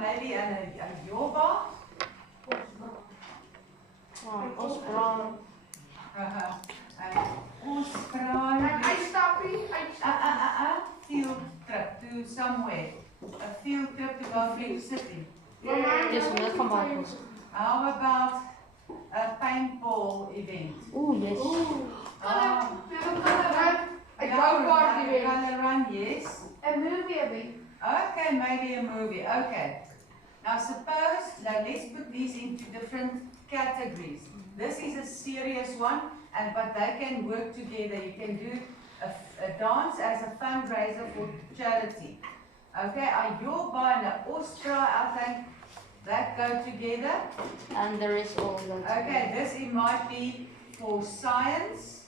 maybe a Yoruba. Osprey. Field trip to somewhere. A field trip to Golden City. Dis is net van Michael. How about a paintball event? Oeh, yes. Color run, yes. A movie event. Okay, maybe a movie. Okay. Now suppose, let's put these into different categories. This is a serious one, but they can work together. You can do a dance as a fundraiser for charity. Okay, a Yoruba and a Ostra, I think that go together. And there is all that. Okay, this it might be for science,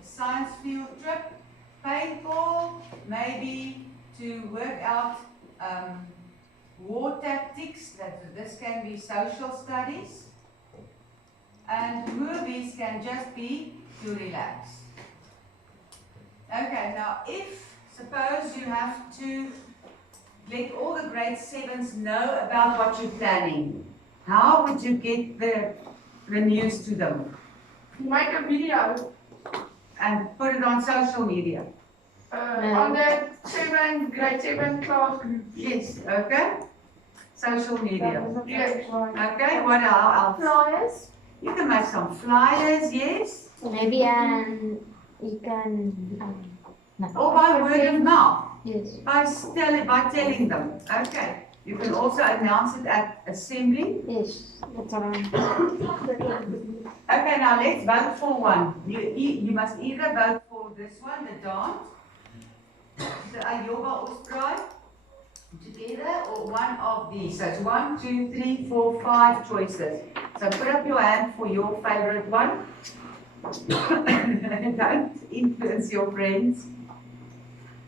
a science field trip, paintball, maybe to work out war tactics, this can be social studies, and movies can just be to relax. Okay, now suppose you have to let all the grade 7s know about what you're planning. How would you get the news to them? Make a video And put it on social media? on the grade 7 class group. Yes, okay? Social media. Yes. Okay, what else? Flyers. You can make some flyers, yes? Maybe you can. Or by word of mouth, Yes. by telling them. Okay. You can also announce it at assembly. Yes. That's around. Okay, now let's vote for one. You must either vote for this one, the dance, the Ayoba Osprey, together, or one of these. So it's 1, 2, 3, 4, 5 choices. So put up your hand for your favorite one. Don't influence your friends.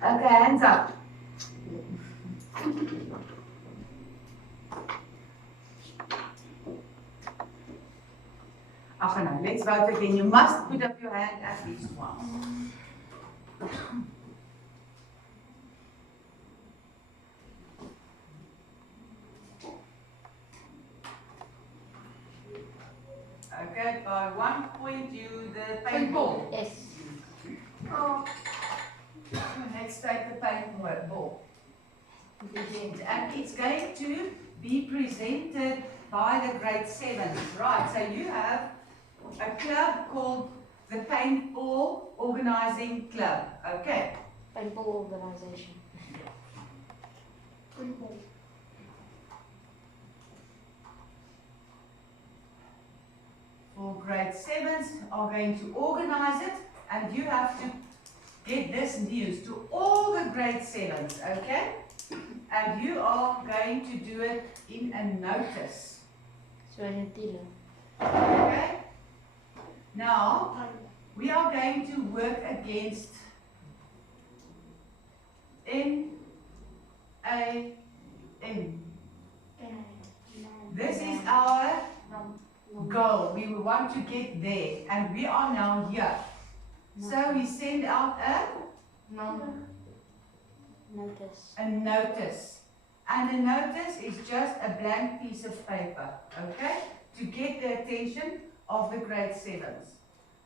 Okay, hands up. Let's vote again. You must put up your hand at least once. Okay, by 1 point you the paintball. Yes. Oh. Let's take the paintball. And it's going to be presented by the grade 7s. Right, so you have a club called the Paintball Organizing Club. Okay. Paintball organization. For grade 7s are going to organize it, and you have to get this news to all the grade 7s, okay? And you are going to do it in a notice. So in a dealer. Okay? Now, we are going to work against NaN. This is our goal. We want to get there, and we are now here. So we send out Notice. a notice. And a notice is just a blank piece of paper, okay? To get the attention of the grade 7s.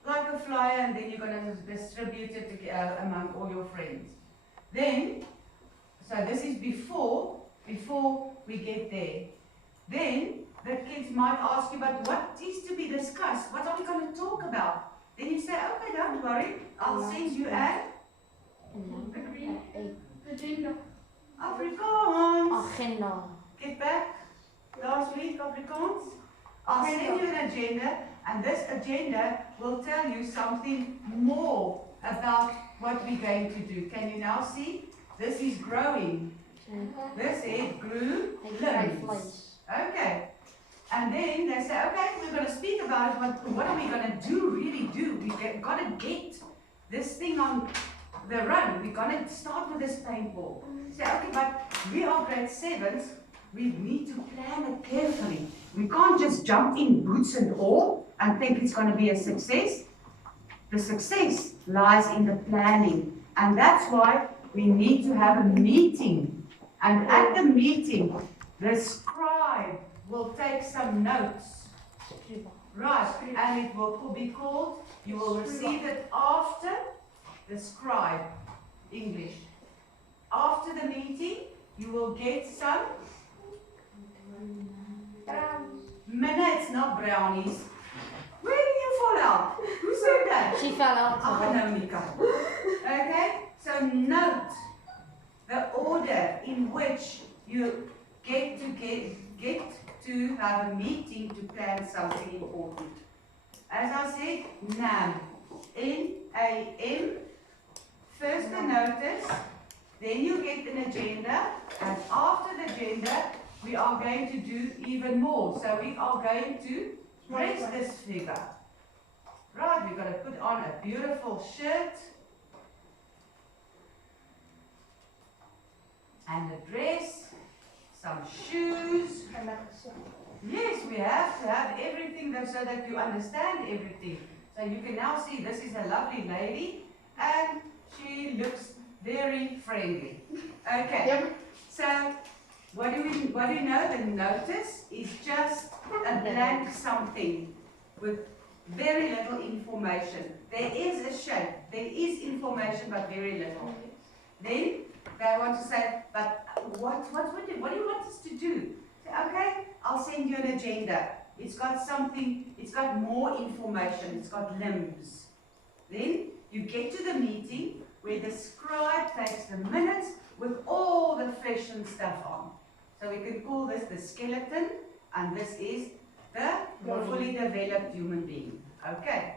Like a flyer, and then you're going to distribute it among all your friends. Then, so this is before we get there. Then the kids might ask you, but what is to be discussed? What are we going to talk about? Then you say, okay, don't worry, I'll send you an Afrikaans. Agenda. Get back last week, Afrikaans. I'll send you an agenda, and this agenda will tell you something more about what we're going to do. Can you now see? This is growing. This is grew limbs. Okay. And then they say, okay, we're going to speak about it. What are we going to do, really do? We've got to get this thing on the run. We're going to start with this paintball. Say, okay, but we are grade 7s. We need to plan it carefully. We can't just jump in boots and all and think it's going to be a success. The success lies in the planning. And that's why we need to have a meeting And at the meeting, the scribe will take some notes. Right, and it will be called, you will receive it after the scribe, English. After the meeting, you will get some minutes, not brownies. Where did you fall out? Who said that? She fell out. Monica. Okay, so note the order in which you get to have a meeting to plan something important. As I said, NAM, N-A-M, first the notice, then you get an agenda, and after the agenda, we are going to do even more. So we are going to dress this figure. Right, we've got to put on a beautiful shirt and a dress, some shoes. Yes, we have to have everything though, so that you understand everything. So you can now see this is a lovely lady and she looks very friendly. Okay, so what do you know? The notice is just a blank something with very little information. There is a shape, there is information, but very little. Then they want to say, but what do you want us to do? Say, okay, I'll send you an agenda. It's got something, it's got more information, it's got limbs. Then you get to the meeting where the scribe takes the minutes with all the fashion stuff on. So we can call this the skeleton, and this is the fully developed human being. Okay,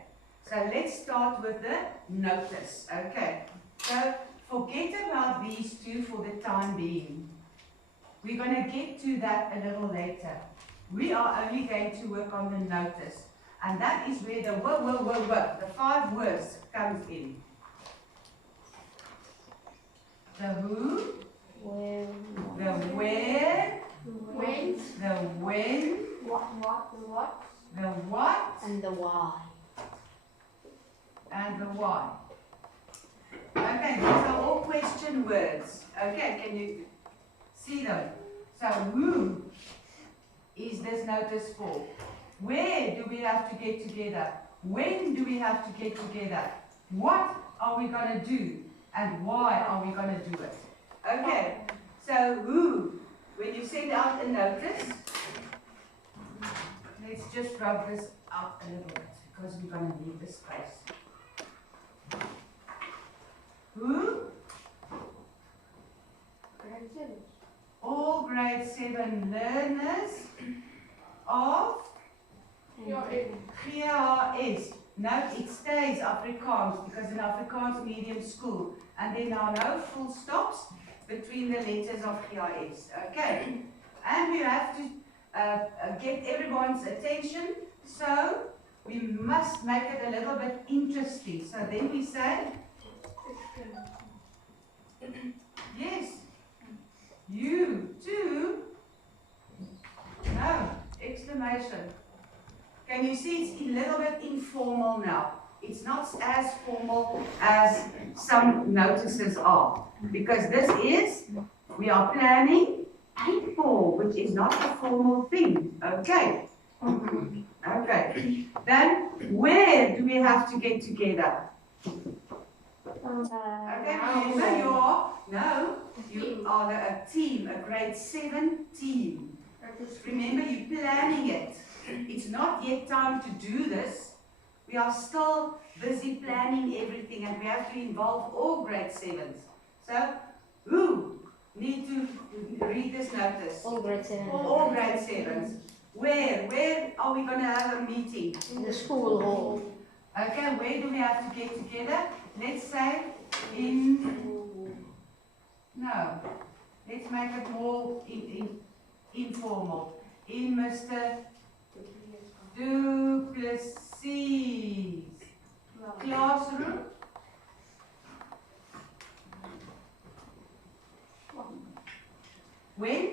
so let's start with the notice. Okay, so forget about these two for the time being. We're going to get to that a little later. We are only going to work on the notice, and that is where the the 5 words comes in. The who, Where? the where, When? the when, What? the what, And the why. and the why. Okay, these are all question words. Okay, can you see them? So who is this notice for? Where do we have to get together? When do we have to get together? What are we going to do? And why are we going to do it? Okay, so who, when you send out a notice, let's just rub this out a little bit because we're going to need the space. Who? All grade 7 learners of PRS. Note it stays Afrikaans because in Afrikaans medium school, and there are no full stops between the letters of PRS. Okay, and we have to get everyone's attention, so we must make it a little bit interesting. So then we say, yes, you too. No, exclamation. Can you see it's a little bit informal now? It's not as formal as some notices are. Because this is, we are planning a for, which is not a formal thing. Okay. Okay. Then, where do we have to get together? Okay, remember you are a team, a grade 7 team. Remember, you're planning it. It's not yet time to do this. We are still busy planning everything, and we have to involve all grade 7s. So, who need to read this notice? All grade 7. All grade 7s. Where are we going to have a meeting? In the school hall. Okay, where do we have to get together? Let's say in, no, let's make it more informal. In Mr. Du Plessis' classroom. When?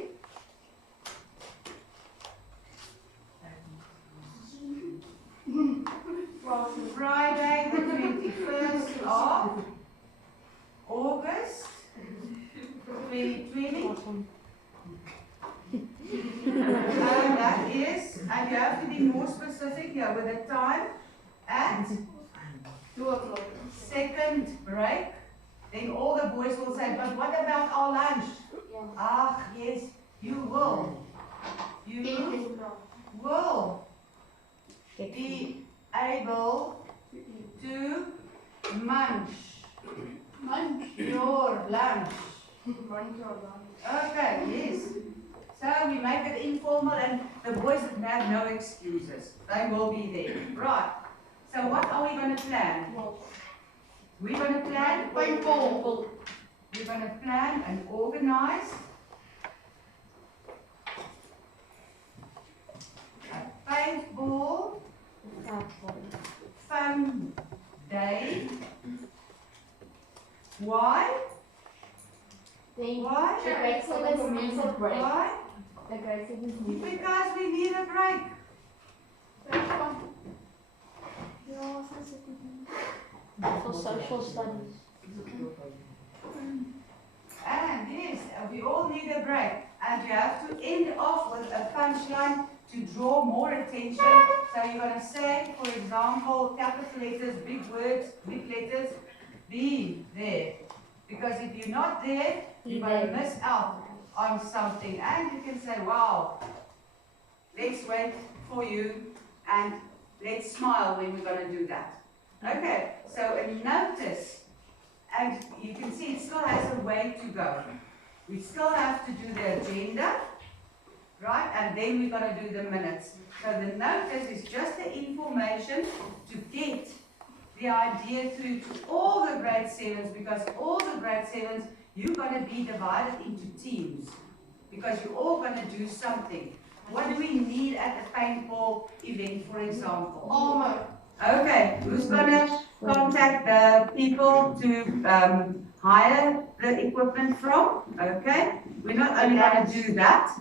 Friday the 21st of August 2020. That is, and you have to be more specific here with the time at 2 o'clock. second break. Then all the boys will say, but what about our lunch? Ah, yes, you will. You will be able to munch your lunch. Okay, yes. So we make it informal and the boys have no excuses. They will be there. Right. So what are we going to plan? We're going to plan Paintball. We're going to plan and organize a paintball fun day. Why? Why? The grade 7 needs a break. Why? The grade 7 needs a break. Because we need a break. For social studies. And yes, we all need a break. And you have to end off with a punchline to draw more attention. So you're going to say, for example, capital letters, big words, big letters, be there. Because if you're not there, you're going to miss out on something. And you can say, wow, let's wait for you and let's smile when we're going to do that. Okay, so a notice, and you can see it still has a way to go. We still have to do the agenda, right? And then we're going to do the minutes. So the notice is just the information to get the idea through to all the grade 7s, because all the grade 7s, you're going to be divided into teams, because you're all going to do something. What do we need at the paintball event, for example? Armor. Okay, who's going to contact the people to hire the equipment from? Okay, we're not only going to do that,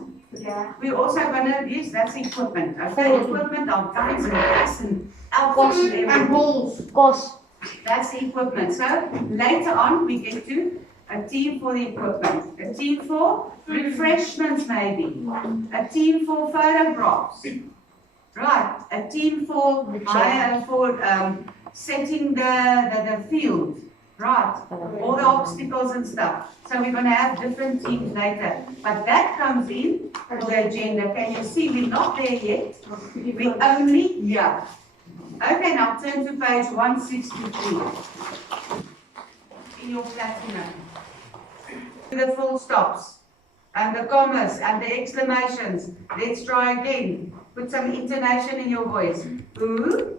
we're also going to use that's equipment. Okay, equipment on times and gas and outfits and And everything. balls. Course. That's the equipment. So later on we get to a team for the equipment, a team for refreshments maybe, a team for photographs. Right, a team for setting the field, right, all the obstacles and stuff. So we're going to have different teams later. But that comes in for the agenda. Can you see we're not there yet? We're only here. Okay, now turn to page 163 in your platinum. The full stops and the commas and the exclamations. Let's try again. Put some intonation in your voice. Who?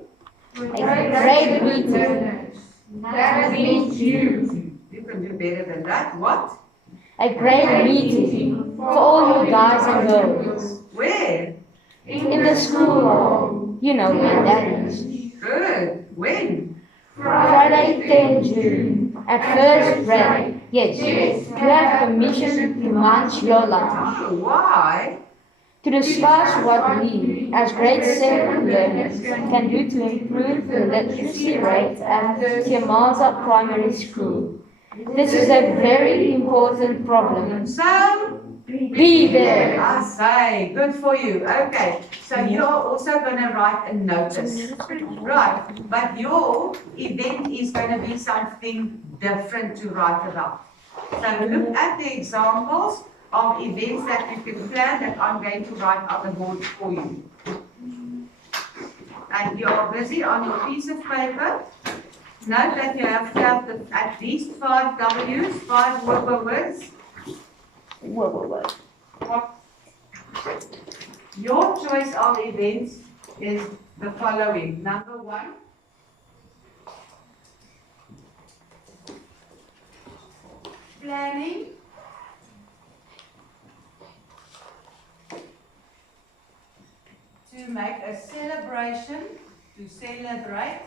A great meeting. That means you. You can do better than that. What? A great meeting for all you guys and girls. Where? In the school hall. You know where that is. Good. When? Friday, 10 June. At first break. Yes. You have permission to munch your lunch. Oh, why? To discuss what we, as grade 7 learners, can do to improve the literacy rate at Kiamasa Primary School. This is a very important problem. So, Be there. I say, good for you. Okay, so you're also going to write a notice. Right, but your event is going to be something different to write about. So look at the examples of events that you can plan that I'm going to write on the board for you. And you're busy on your piece of paper. Note that you have to have at least 5 W's, 5 words. Your choice of events is the following. Number 1. Planning. To make a celebration, to celebrate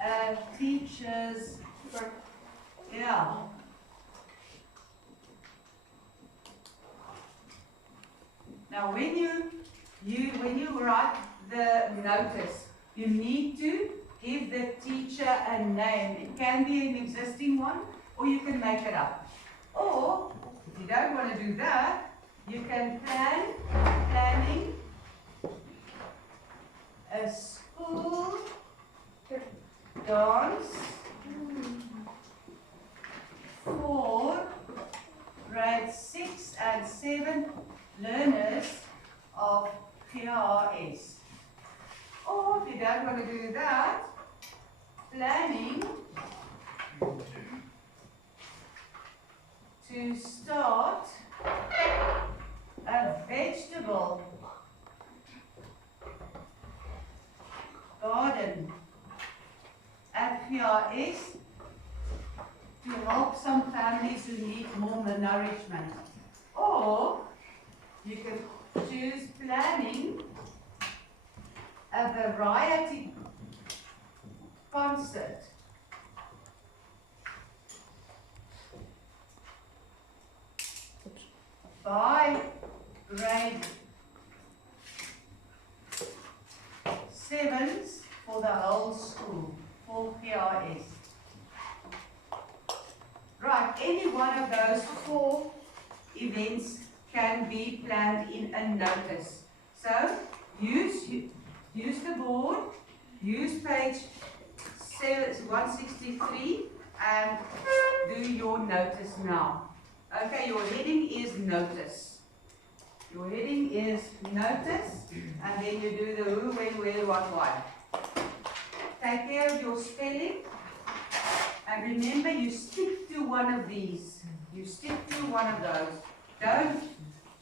a teacher's, yeah. Now when you write the notice, you need to give the teacher a name. It can be an existing one, or or you can make it up. Or, if you don't want to do that, you can planning a school dance for grade 6 and 7 learners of PRS. Or if you don't want to do that, planning to start a vegetable garden at PRS to help some families who need more nourishment. Or you can choose planning a variety concert by grade 7s for the whole school, for PRS. Right, any one of those 4 events can be planned in a notice. So, use the board, use page 163 and do your notice now. Okay, your heading is notice. Your heading is notice, and then you do the who, when, where, what, why. Take care of your spelling, and remember you stick to one of these. You stick to one of those. Don't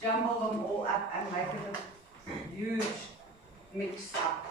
jumble them all up and make it a huge mix up.